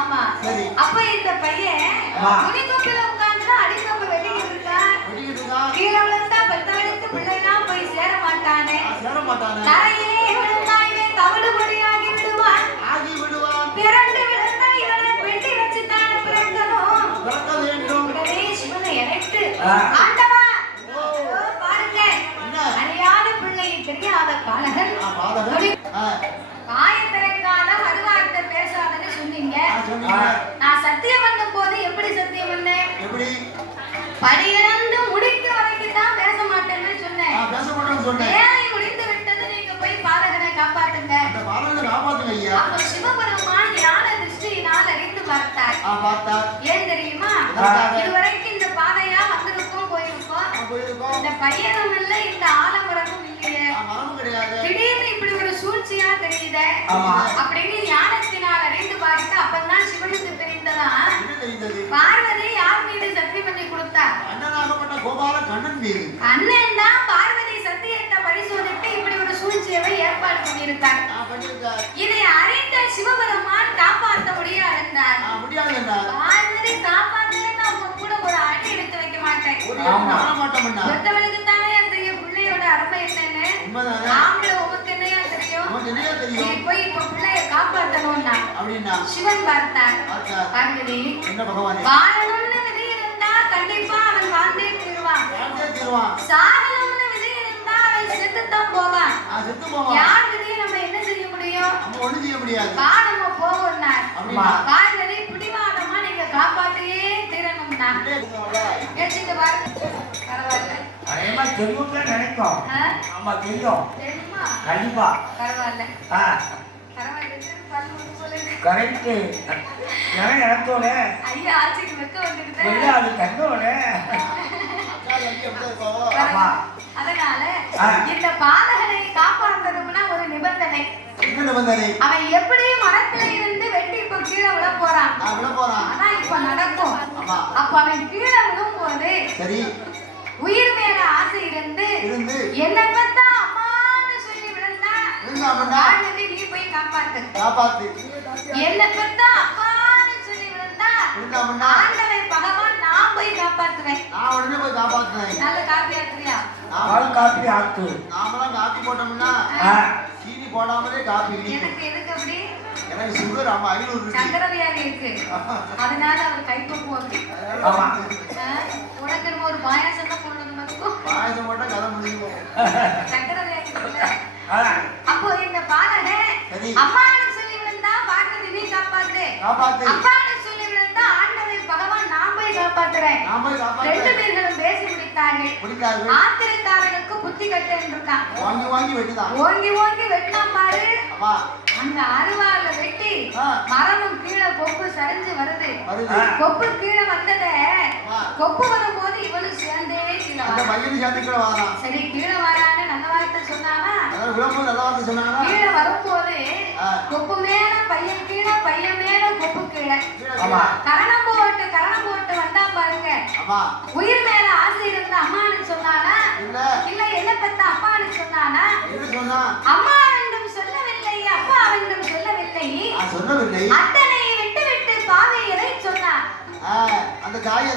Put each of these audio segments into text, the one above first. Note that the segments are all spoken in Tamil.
ஆமா. சரி. அப்ப இந்த பையன் துணிக்கொப்பில உட்கார்ந்து அடிக்கொப்பு வெட்டிக்கிட்டு இருக்கான். கீழே விழுந்தா பெத்தவனுக்கு பிள்ளைலாம் போய் சேர மாட்டானே. கரையிலே விழுந்தா இவன் தவிடுபடியாகி விடுவான். பிறண்டு விழுந்தா இவனை வெட்டி வச்சுதான் பிறக்கணும். உடனே சிவனை இணைத்து ஆண்டவா பாருங்க, அறியாத பிள்ளை தெரியாத பாலகன் காயத்திற்கான வருவார்த்தை பேசாதன்னு சொன்னீங்க. நான் சத்தியம் பண்ணும் போது எப்படி சத்தியம் பண்ணேன்? படியிறந்து முடிக்க வரைக்கும் தான் பேச மாட்டேன்னு சொன்னேன். வேலை முடிந்து விட்டது, நீங்க போய் பாலகனை காப்பாத்துங்க. அப்ப சிவபெருமான் ஞான திருஷ்டியினால் அறிந்து பார்த்தார். ஏன் தெரியுமா? இதுவரைக்கும் இந்த பாதையா வந்திருக்கோம் போயிருக்கோம். இந்த பையனும் இல்ல, இந்த ஆலமரமும் இல்லையே. திடீர்னு இப்படி ஒரு சூழ்ச்சியா தெரியுதே அப்படின்னு ஞானத்தினால் அறிந்து பார்த்து அப்பதான் சிவனுக்கு தெரிந்ததா பார்வதி யார் மீது சக்தி பண்ணி கொடுத்தார்? அண்ணன் தான் பார்வதி சத்தியத்தை பரிசோதித்து இப்படி ஒரு சூழ்ச்சியை ஏற்பாடு பண்ணியிருக்கார். இதை அறிந்த சிவபெருமான் காப்பாற்ற முடியாது என்றார். பார்வதி காப்பாற்றுன்னு அவங்க கூட ஒரு அடி எடுத்து வைக்க மாட்டேன். பெற்றவனுக்கு தானே தெரியும் பிள்ளையோட அருமை என்னன்னு. ஆம்பளை உமக்கு என்னையா தெரியும்? போய் இப்ப பிள்ளைய காப்பாற்றணும்னா சிவன் பார்த்தார். பார்வதி வாழணும்னு விதி இருந்தா கண்டிப்பா அவன் வாழ்ந்தே தீருவான். சாகணும்னு விதி இருந்தா அவன் செத்துத்தான் போவான். யார் விதியை நம்ம என்ன செய்ய முடியும்? வா நம்ம போவோம்னார். பார்வதி பிடிவாதமா நீங்க காப்பாற்றியே தீரணும்னா எடுத்துட்டு பாருங்க. பரவாயில்ல, அதேமா தெரியும்ல நினைக்கும். ஆமா தெரியும். தெரியுமா? கண்டிப்பா. பரவாயில்ல. பரவாயில்ல. கரெக்ட். எனத்தோட ஐயா ஆட்சிக்கு வெக்க வந்துடுது. அது கண்டோட. அதனால இந்த பாலகனை காப்பாற்றணும்னா ஒரு நிபந்தனை. அவன் எப்படி மரத்துல இருந்து வெட்டி இப்ப கீழே விட போறான். ஆனா இப்ப நடக்கும். அப்ப அவன் கீழே விடும் போது உயிர் மேல ஆசை இருந்து என்னை பார்த்தா அம்மான்னு சொல்லி விழுந்தா நீ போய் காப்பாத்து. என்னை பார்த்தா அப்பான்னு சொல்லி விழுந்தா ஆண்டவன் பகவான் நான் போய் காப்பாத்துவேன். நல்ல காப்பி ஆக்குறியா? காப்பி ஆக்கு. நாமெல்லாம் காப்பி போட்டோம்னா சீனி போடாமலே காப்பி. எனக்கு எதுக்கு அப்படி? எனக்கு சுகர் 500 சக்கரை வியாதி இருக்கு. அதனால அவர் கைப்பக்குவம் அப்படி. உனக்கு ஒரு பாயாசம் தான் போடணும். பாயாசம் போட்டா கதை முடியும். சக்கரை வியாதி இல்ல. அப்போ இந்த பாலகன் அம்மான்னு சொல்லி விழுந்தா பார்வதி நீ காப்பாத்து. அப்பான்னு சொல்லி விழுந்தா ஆண்டவன் பகவான் நான் போய் காப்பாத்துறேன். ரெண்டு பேர்களும் பேசி முடித்தார்கள். ஆத்திரக்காரனுக்கு புத்தி கட்டேன்னு இருக்கான். ஓங்கி வெட்டினா பாரு. அந்த அருவால வெட்டி மரமும் கீழே கொப்பு சரிஞ்சு வருது. கொப்பு கீழே வந்தத கொப்பு வரும்போது இவனும் சேர்ந்தே கீழே வரான். சரி கீழே வரான்னு நல்ல வார்த்தை சொன்னானா? கீழே வரும்போது கொப்பு மேல பையன் கீழே, பையன் மேல கொப்பு கீழே. கரணம் போட்டு வந்தா பாருங்க. உயிர் மேல ஆசை இருந்த அம்மான்னு சொன்னானா? இல்ல என்ன பத்த அம்மான்னு சொன்னானா? அம்மா வேண்டும் சொல்லவில்லை, அப்பா வேண்டும் சொல்லவில்லை. அத்தனை விட்டு பாவையரை சொன்னார். அந்த தாய்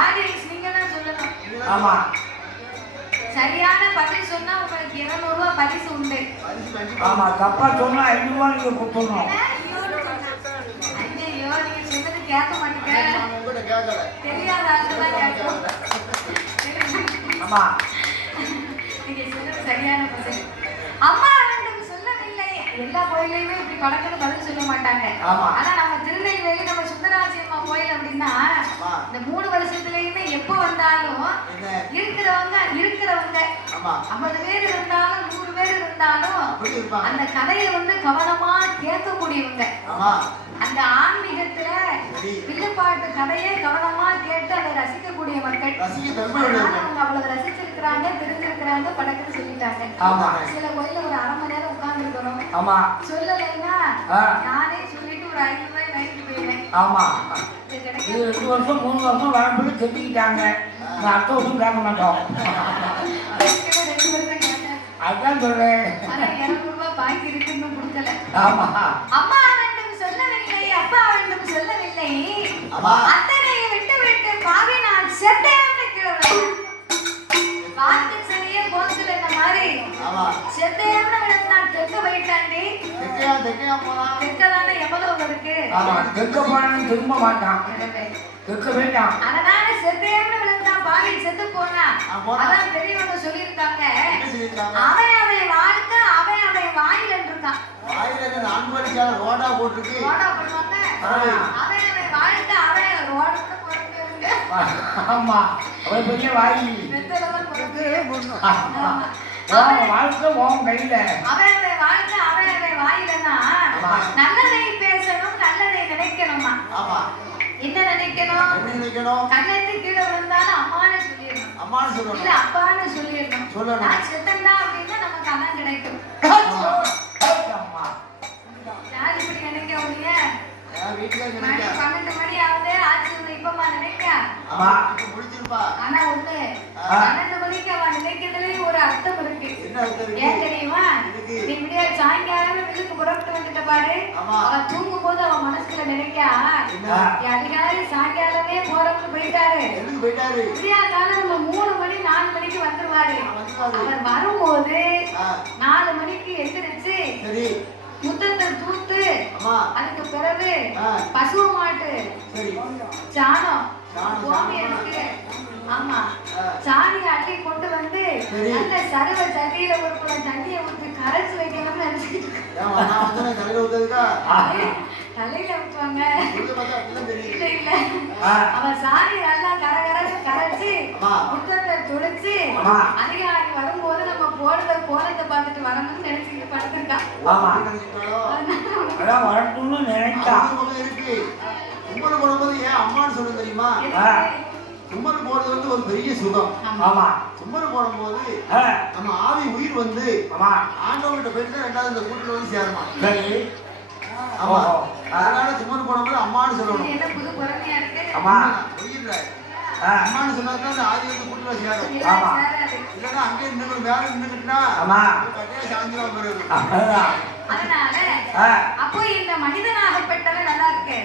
ஆடியன்ஸ் நீங்க தான் சொல்லணும். ஆமா, சரியான பதில் சொன்னா உங்களுக்கு 200 ரூபாய் பரிசு உண்டு. ஆமா, தப்பா சொன்னா 500 ரூபாய் நீங்க கொடுக்கணும். ஐயோ நீங்க சொன்னது கேட்க மாட்டீங்க. தெரியாத ஆளுதான் கேட்கும். ஆமா, நீங்க சொன்னது சரியான பதில். அம்மா வேண்டும் சொல்லவில்லை. எல்லா கோயிலையுமே இப்படி கடற்கரை பதில் சொல்ல மாட்டாங்க. ஆனா நம்ம திருநெல்வேலி நம்ம சுந்தராட்சி அம்மா கோயில் அப்படின்னா இந்த 3 வருஷத்துலயுமே எப்போ வந்தாலும் இருக்கிறவங்க 50 பேர் இருந்தாலும் 100 பேர் இருந்தாலும் அந்த கதையை கவனமா கேட்கக்கூடியவங்க. அந்த ஆன்மீகத்துல வில்லுப்பாட்டு கதையை கவனமா கேட்டு அதை ரசிக்கக்கூடிய மக்கள். அவங்க அவ்வளவு ரசிச்சிருக்கிறாங்க, தெரிஞ்சிருக்கிறாங்க, படக்குன்னு சொல்லிட்டாங்க. சில கோயில ஒரு 1/2 மணி நேரம் உட்கார்ந்து இருக்கணும். சொல்லலைன்னா நானே சொல்லிட்டு ஒரு 500 ரூபாய் வாங்கிட்டு போயிடுவேன். ஆமா, 2 வருஷம் 3 வருஷம் வரப்போ கட்டிக்கிட்டாங்க. அடுத்த வருஷம் கேட்க மாட்டோம். 2 வருஷம் கேட்டேன். அதான் சொல்றேன். 200 ரூபாய் பாக்கி இருக்குன்னு கொடுக்கல. ஆமா, அம்மா வேண்டும் சொல்லவில்லை, அப்பா வேண்டும் என்னை ஆமா. அத்தனையை விட்டு விட்டு பாவி நான் செத்தேன்னு கீழே விழுந்தேன். பார்த்து சரியே போத்துல இந்த மாதிரி ஆமா. செத்தேன்னு விழுந்தான். தெக்க போயிட்டாண்டி. தெக்கையா போனா தெக்கதானே எவ்வளவு இருக்கு. ஆமா தெற்க போனான்னு திரும்ப மாட்டான் தெற்க வேண்டாம் அதனால செத்தேன்னு விழுந்தான். பாவி செத்து போனா. போனா. அதான் பெரியவங்க சொல்லியிருக்காங்க. என்ன சொல்லிருக்காங்க? அவன் வாழ்க்கை அவன் வாயில இருக்கான். வாயில 4 வழிச்சால ரோடா போட்டுருக்கு. ரோடா பண்ணுவாங்க. அவன் வாழ்க்கை அவன் ரோடுக்கு போறதுங்க. ஆமா அவன் பெரிய வாயி வெத்தலதான் போறது. வாழ்க்கை உன் கையில அவன் வாழ்க்கை அவன் வாயிலன்னா நல்லதை பேசணும் நல்லதை நினைக்கணுமா. ஆமா. என்ன நினைக்கணும்? எப்படி நினைக்கணும்? கண்ணத்து கீழே விழுந்தாலும் அம்மான்னு சொல்லிடணும். அம்மான்னு இல்ல சொல்லணும். அப்பான்னு சொல்லிடணும். சொல்லணும். நான் செத்தண்டா அப்படின்னா நமக்கு அதான் கிடைக்கும். அம்மா யார் இப்படி நினைக்க முடிய? என் வீட்டுக்காரர் மணி நினைக்க. 12 மணி ஆகுது. ஆச்சு இப்பமா நினைக்க. ஆமா. இப்ப முடிச்சிருப்பா. ஆனா ஒண்ணு 12 மணிக்கு அவன் நினைக்கிறதுலயும் ஒரு அர்த்தம் இருக்கு. என்ன அர்த்தம் இருக்கு? ஏன் தெரியுமா? இருக்கு. நீ விடிய சாயங்காலம் வீட்டுக்கு புறப்பட்டு வந்துட்ட பாரு. ஆமா. அவன் தூங்கும் போது அவன் மனசுல நினைக்கா என்ன? அதிகாலை சாயங்காலமே போறப்பட்டு போயிட்டாரு. எதுக்கு போயிட்டாரு? விடியா காலம் நம்ம 3 மணி 4 மணிக்கு வந்துருவாரு. வந்துருவாரு. அவர் வரும்போது ஆ. 4 மணிக்கு எந்திரிச்சு சரி. முத்தத்தை தூத்து அம்மா. அதுக்கு பிறகு ஆ. பசு மாட்டு சரி. சாணம் சாணம், கோமி சாணம். இருக்கு. ஆமா ஆ. சாணியை அள்ளி கொண்டு வந்து சரி. நல்ல சருவ சட்டியில ஒரு குடம் தண்ணியை ஊற்றி கரைச்சு வைக்கணும்னு நினைச்சிட்டு ஏன் நான் வந்து தலையில ஊத்துறதுக்கா? தலையில ஊற்றுவாங்க. சொல்லுங்க பார்த்தா அப்படிதான் தெரியுது. இல்ல இல்ல அவன் சாணி நல்லா கரகரன்னு கரைச்சு அம்மா. முத்தத்தை துளைச்சு அம்மா. அதிகாரி வரும்போது நம்ம போடுற கோலத்தை பார்த்துட்டு வரணும்னு நினைச்சுட்டு படுத்திருக்கான். ஆமா அப்படி நினைச்சிட்டாலோ? அதான் வரட்டும்னு நினைச்சா அது ஒரு பக்கம் இருக்கு. கும்பல் போடும்போது ஏன் அம்மான்னு சொல்லுங்க தெரியுமா? கும்பல் போடுறது வந்து ஒரு பெரிய சுகம். ஆமா கும்பல் போடும்போது நம்ம ஆவி உயிர் வந்து ஆமா ஆண்டவர்கிட்ட போயிட்டு தான் 2வது இந்த கூட்டில் வந்து சேரணும். சரி ஆமா. அதனால கும்பல் போடும்போது அம்மான்னு இது சொல்லணும். என்ன புது புறமையா இருக்கு. ஆமா உயிர்ல அம்மான்னு சொன்னாதான் அந்த ஆதி வந்து கூட்டில் சேரும். இல்ல, ஆமா. சேராது. இல்லைன்னா அங்கே நின்று வேலை நின்றுக்கிட்டா ஆமா கட்டையா சாஞ்சிரும் வருது. அதுதான் அதனால அப்போ இந்த மனிதனாகப்பட்டவன் நல்லா இருக்கு.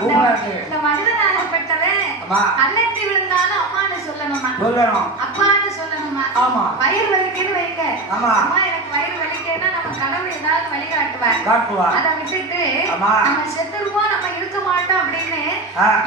கூப்பிடா இருக்கு இந்த மனிதனாகப்பட்டவன் ஆமா. கண்ணத்தி விழுந்தாலும் அம்மான்னு சொல்லணுமா சொல்லணும் அப்பான்னு சொல்லணுமா. ஆமா வயிறு வலிக்குன்னு வைங்க. ஆமா. அம்மா எனக்கு வயிறு வலிக்குன்னா நம்ம கடவுள் ஏதாவது வழிகாட்டுவார். காட்டுவா அதை விட்டுட்டு ஆமா. நம்ம செத்துருவோம் நம்ம இருக்க மாட்டோம் அப்படின்னு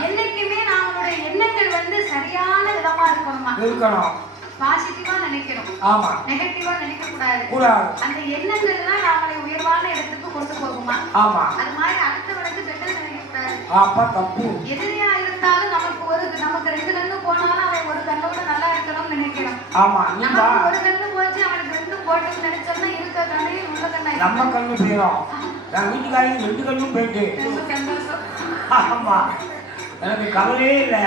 என்னைக்குமே நம்மளுடைய எண்ணங்கள் வந்து சரியான விதமா இருக்கணுமா. இருக்கணும் பாசிட்டிவா நினைக்கணும். ஆமா நெகட்டிவா நினைக்க கூடாது. கூடாது அந்த எண்ணங்கள் தான் நம்மளை உயர்வான இடத்துக்கு கொண்டு போகுமா. ஆமா அது மாதிரி அடுத்தவனுக்கு கெட்டது நினைக்க கூடாது. அப்பா தப்பு எதிரியா இருந்தாலும் நமக்கு 2 கண்ணு போனாலும் அவன் ஒரு கண்ணோட நல்லா இருக்கணும்னு நினைக்கணும். ஆமா நீ வா நமக்கு ஒரு கண்ணு போச்சு அவனுக்கு 2 போட்டுன்னு நினைச்சோம்னா இருக்க கண்ணையும் உள்ள கண்ணாய் நம்ம கண்ணு போயிடும் என் வீட்டுக்காரிக்கு 2 கண்ணும் போயிட்டு ரொம்ப சந்தோஷம். ஆமா எனக்கு கவலையே இல்லை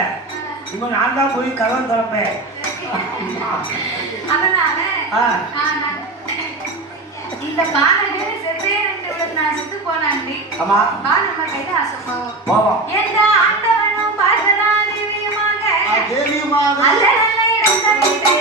இப்போ நான் தான் போய் கதவை திறப்பேன் அதனால நான் இந்த பாலகன் செத்தே நான் செத்து போனாண்டி. ஆமா நம்ம கையில அசம்பவம் போவோம் எந்த ஆண்டவனும் பார்வதா தேவியுமாக தேவியுமாக அல்ல நல்ல இடம் தந்தே